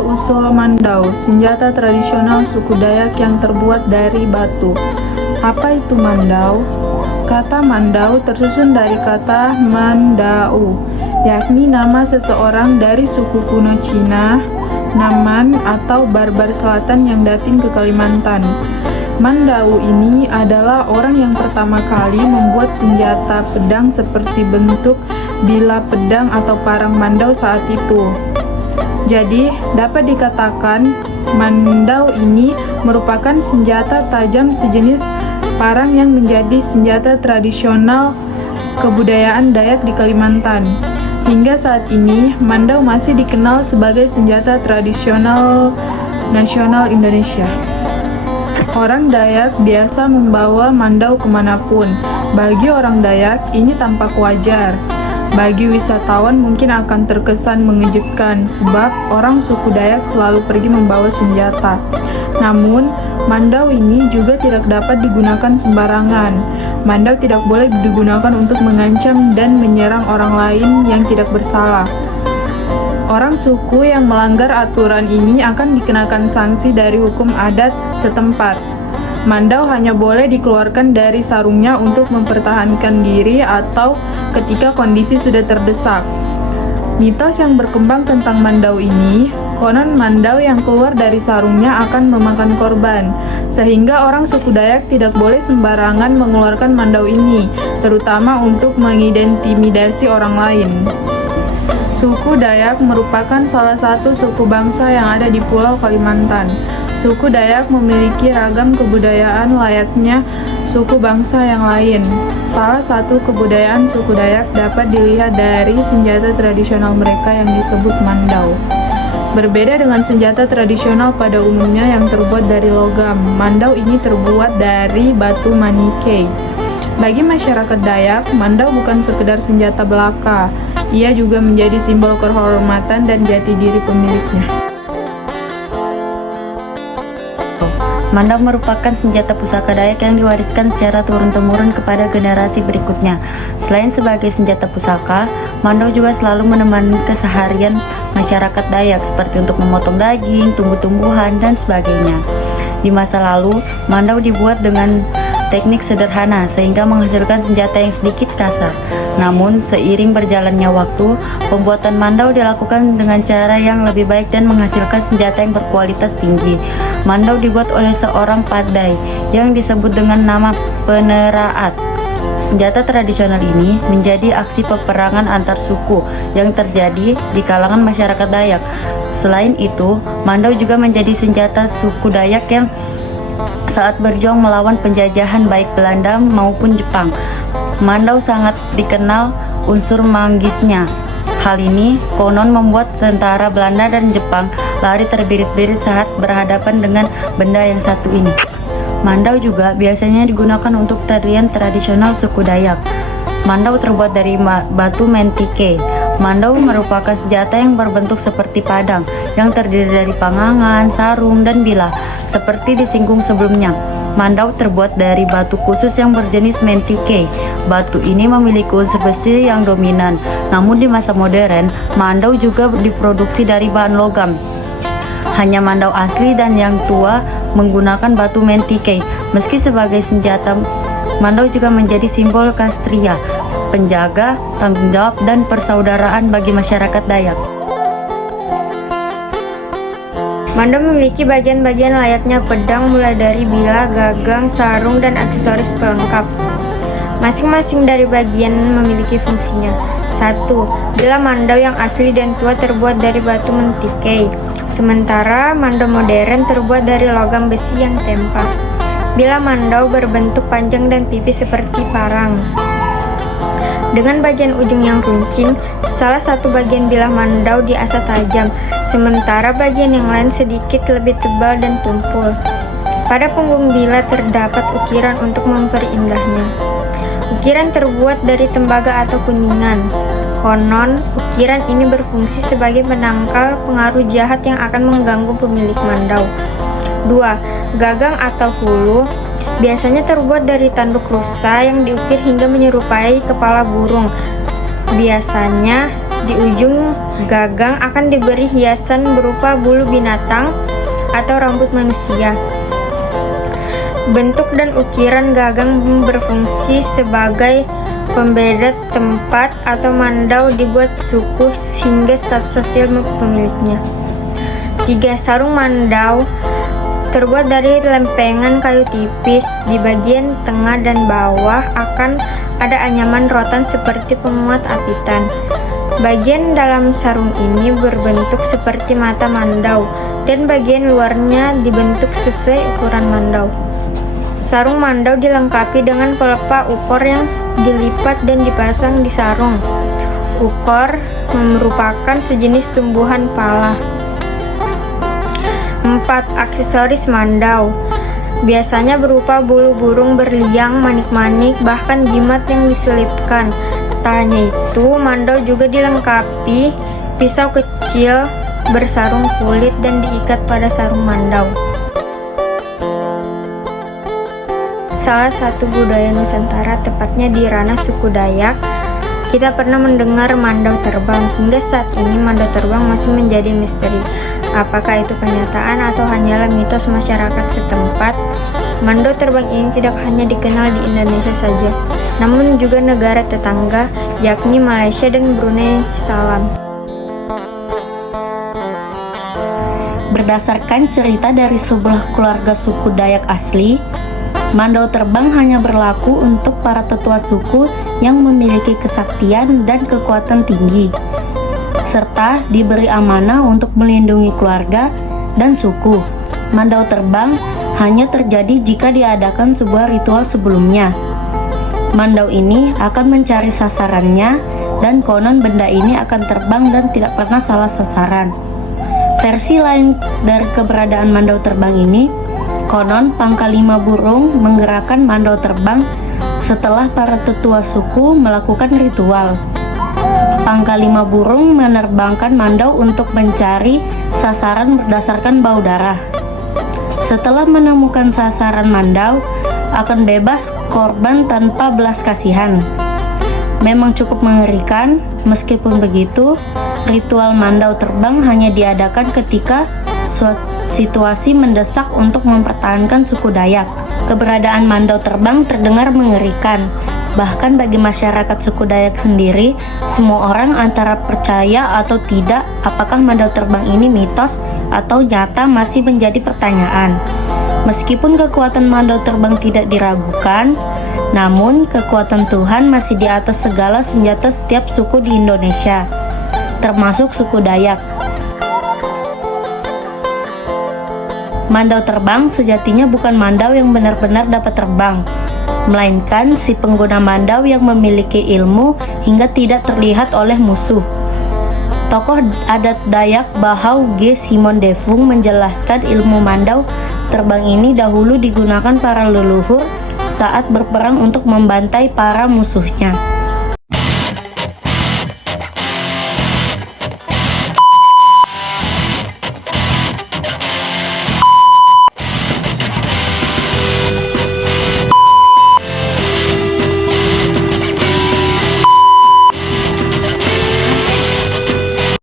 Asal-usul mandau, senjata tradisional suku Dayak yang terbuat dari batu. Apa itu mandau? Kata mandau tersusun dari kata mandau, yakni nama seseorang dari suku kuno Cina, Naman atau Barbar Selatan yang datang ke Kalimantan. Mandau ini adalah orang yang pertama kali membuat senjata pedang seperti bentuk bilah pedang atau parang mandau saat itu. Jadi, dapat dikatakan mandau ini merupakan senjata tajam sejenis parang yang menjadi senjata tradisional kebudayaan Dayak di Kalimantan. Hingga saat ini, mandau masih dikenal sebagai senjata tradisional nasional Indonesia. Orang Dayak biasa membawa mandau kemanapun. Bagi orang Dayak, ini tampak wajar. Bagi wisatawan mungkin akan terkesan mengejutkan sebab orang suku Dayak selalu pergi membawa senjata. Namun, mandau ini juga tidak dapat digunakan sembarangan. Mandau tidak boleh digunakan untuk mengancam dan menyerang orang lain yang tidak bersalah. Orang suku yang melanggar aturan ini akan dikenakan sanksi dari hukum adat setempat. Mandau hanya boleh dikeluarkan dari sarungnya untuk mempertahankan diri atau ketika kondisi sudah terdesak. Mitos yang berkembang tentang mandau ini, konon mandau yang keluar dari sarungnya akan memakan korban, sehingga orang suku Dayak tidak boleh sembarangan mengeluarkan mandau ini, terutama untuk mengintimidasi orang lain. Suku Dayak merupakan salah satu suku bangsa yang ada di Pulau Kalimantan. Suku Dayak memiliki ragam kebudayaan layaknya suku bangsa yang lain. Salah satu kebudayaan suku Dayak dapat dilihat dari senjata tradisional mereka yang disebut mandau. Berbeda dengan senjata tradisional pada umumnya yang terbuat dari logam, mandau ini terbuat dari batu manikei. Bagi masyarakat Dayak, mandau bukan sekedar senjata belaka, ia juga menjadi simbol kehormatan dan jati diri pemiliknya. Mandau merupakan senjata pusaka Dayak yang diwariskan secara turun-temurun kepada generasi berikutnya. Selain sebagai senjata pusaka, mandau juga selalu menemani keseharian masyarakat Dayak seperti untuk memotong daging, tumbuh-tumbuhan, dan sebagainya. Di masa lalu, mandau dibuat dengan teknik sederhana sehingga menghasilkan senjata yang sedikit kasar. Namun, seiring berjalannya waktu, pembuatan mandau dilakukan dengan cara yang lebih baik dan menghasilkan senjata yang berkualitas tinggi. Mandau dibuat oleh seorang pandai yang disebut dengan nama peneraat. Senjata tradisional ini menjadi aksi peperangan antar suku yang terjadi di kalangan masyarakat Dayak. Selain itu, mandau juga menjadi senjata suku Dayak yang saat berjuang melawan penjajahan baik Belanda maupun Jepang. Mandau sangat dikenal unsur manggisnya. Hal ini konon membuat tentara Belanda dan Jepang lari terbirit-birit saat berhadapan dengan benda yang satu ini. Mandau juga biasanya digunakan untuk tarian tradisional suku Dayak. Mandau terbuat dari batu mentike. Mandau merupakan senjata yang berbentuk seperti padang, yang terdiri dari pangangan, sarung, dan bilah. Seperti disinggung sebelumnya, mandau terbuat dari batu khusus yang berjenis mentike. Batu ini memiliki unsur besi yang dominan. Namun di masa modern, mandau juga diproduksi dari bahan logam. Hanya mandau asli dan yang tua menggunakan batu mentike. Meski sebagai senjata, mandau juga menjadi simbol kastria, penjaga, tanggung jawab, dan persaudaraan bagi masyarakat Dayak. Mandau memiliki bagian-bagian layaknya pedang mulai dari bilah, gagang, sarung, dan aksesoris pelengkap. Masing-masing dari bagian memiliki fungsinya. 1. Bilah mandau yang asli dan tua terbuat dari batu mentike. Sementara mandau modern terbuat dari logam besi yang tempa. Bilah mandau berbentuk panjang dan tipis seperti parang, dengan bagian ujung yang runcing. Salah satu bagian bilah mandau diasah tajam, sementara bagian yang lain sedikit lebih tebal dan tumpul. Pada punggung bilah terdapat ukiran untuk memperindahnya. Ukiran terbuat dari tembaga atau kuningan. Konon, ukiran ini berfungsi sebagai penangkal pengaruh jahat yang akan mengganggu pemilik mandau. 2. Gagang atau hulu biasanya terbuat dari tanduk rusa yang diukir hingga menyerupai kepala burung. Biasanya Di ujung gagang akan diberi hiasan berupa bulu binatang atau rambut manusia. Bentuk dan ukiran gagang berfungsi sebagai pembeda tempat atau mandau dibuat suku hingga status sosial pemiliknya. 3. Sarung mandau terbuat dari lempengan kayu tipis. Di bagian tengah dan bawah akan ada anyaman rotan seperti penguat apitan. Bagian dalam sarung ini berbentuk seperti mata mandau dan bagian luarnya dibentuk sesuai ukuran mandau. Sarung mandau dilengkapi dengan pelepah ukor yang dilipat dan dipasang di sarung. Ukor merupakan sejenis tumbuhan pala. 4. Aksesoris mandau biasanya berupa bulu burung berliang, manik-manik, bahkan jimat yang diselipkan. Tak hanya itu, mandau juga dilengkapi pisau kecil bersarung kulit dan diikat pada sarung mandau. Salah satu budaya Nusantara, tepatnya di ranah suku Dayak, kita pernah mendengar mandau terbang. Hingga saat ini mandau terbang masih menjadi misteri. Apakah itu kenyataan atau hanyalah mitos masyarakat setempat? Mandau terbang ini tidak hanya dikenal di Indonesia saja, namun juga negara tetangga, yakni Malaysia dan Brunei Salam. Berdasarkan cerita dari sebuah keluarga suku Dayak asli, mandau terbang hanya berlaku untuk para tetua suku yang memiliki kesaktian dan kekuatan tinggi, serta diberi amanah untuk melindungi keluarga dan suku. Mandau terbang hanya terjadi jika diadakan sebuah ritual sebelumnya. Mandau ini akan mencari sasarannya dan konon benda ini akan terbang dan tidak pernah salah sasaran. Versi lain dari keberadaan mandau terbang ini, konon pangkal 5 burung menggerakkan mandau terbang setelah para tetua suku melakukan ritual. Pangkal 5 burung menerbangkan mandau untuk mencari sasaran berdasarkan bau darah. Setelah menemukan sasaran mandau, akan bebas korban tanpa belas kasihan. Memang cukup mengerikan. Meskipun begitu, ritual mandau terbang hanya diadakan ketika situasi mendesak untuk mempertahankan suku Dayak. Keberadaan mandau terbang terdengar mengerikan. Bahkan bagi masyarakat suku Dayak sendiri, semua orang antara percaya atau tidak apakah mandau terbang ini mitos atau nyata masih menjadi pertanyaan. Meskipun kekuatan mandau terbang tidak diragukan, namun kekuatan Tuhan masih di atas segala senjata setiap suku di Indonesia, termasuk suku Dayak. Mandau terbang sejatinya bukan mandau yang benar-benar dapat terbang, melainkan si pengguna mandau yang memiliki ilmu hingga tidak terlihat oleh musuh. Tokoh adat Dayak Bahau G. Simon Devung menjelaskan ilmu mandau terbang ini dahulu digunakan para leluhur saat berperang untuk membantai para musuhnya.